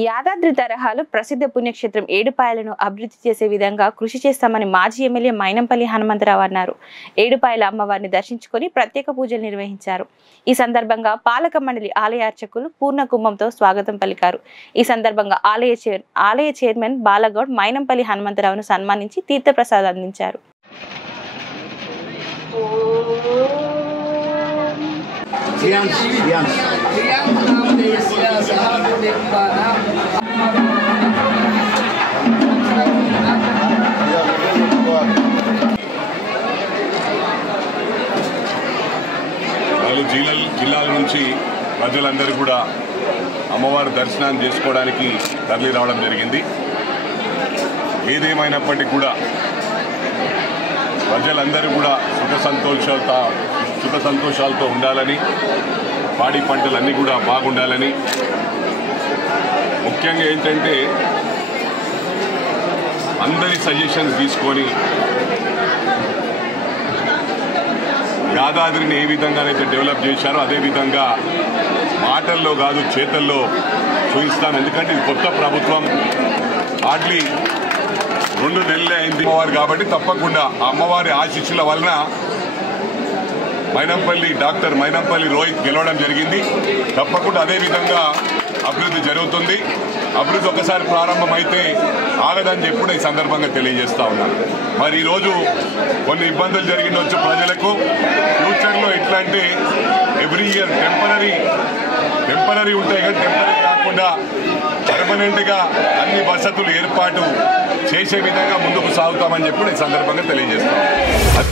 యాదాద్రి తరహాలో ప్రసిద్ధ పుణ్యక్షేత్రం ఏడుపాయలను అభివృద్ధి చేసే విధంగా కృషి చేస్తామని మాజీ ఎమ్మెల్యే మైనంపల్లి హనుమంతరావు అన్నారు. ఏడుపాయల అమ్మవారిని దర్శించుకొని ప్రత్యేక పూజలు నిర్వహించారు. ఈ సందర్భంగా పాలక మండలి ఆలయ అర్చకులు పూర్ణ కుంభంతో స్వాగతం పలికారు. ఈ సందర్భంగా ఆలయ చైర్మన్ బాలగౌడ్ మైనంపల్లి హనుమంతరావును సన్మానించి తీర్థప్రసాదం అందించారు. జిల్లాల నుంచి ప్రజలందరూ కూడా అమ్మవారి దర్శనాన్ని చేసుకోవడానికి తరలి రావడం జరిగింది. ఏదేమైనప్పటికీ కూడా ప్రజలందరూ కూడా సుఖ సంతోషాలతో ఉండాలని, పాడి పంటలన్నీ కూడా బాగుండాలని, ముఖ్యంగా ఏంటంటే అందరి సజెషన్స్ తీసుకొని యాదాద్రిని ఏ విధంగానైతే డెవలప్ చేశారో అదేవిధంగా మాటల్లో కాదు చేతల్లో చూపిస్తాను. ఎందుకంటే ఇది కొత్త ప్రభుత్వం, హార్డ్లీ 2 నెలలే అయింది అమ్మవారు కాబట్టి తప్పకుండా అమ్మవారి ఆశీస్సుల వలన డాక్టర్ మైనంపల్లి రోహిత్ గెలవడం జరిగింది. తప్పకుండా అదేవిధంగా అభివృద్ధి జరుగుతుంది. అభివృద్ధి ఒకసారి ప్రారంభమైతే ఆగదని చెప్పి ఈ సందర్భంగా తెలియజేస్తా ఉన్నాను. మరి ఈరోజు కొన్ని ఇబ్బందులు జరిగిండొచ్చు ప్రజలకు. ఫ్యూచర్లో ఎట్లా అంటే ఎవ్రీ ఇయర్ టెంపరీ ఉంటాయి కానీ టెంపరీ కాకుండా పర్మనెంట్గా అన్ని వసతులు ఏర్పాటు చేసే విధంగా ముందుకు సాగుతామని చెప్పి ఈ సందర్భంగా తెలియజేస్తాం.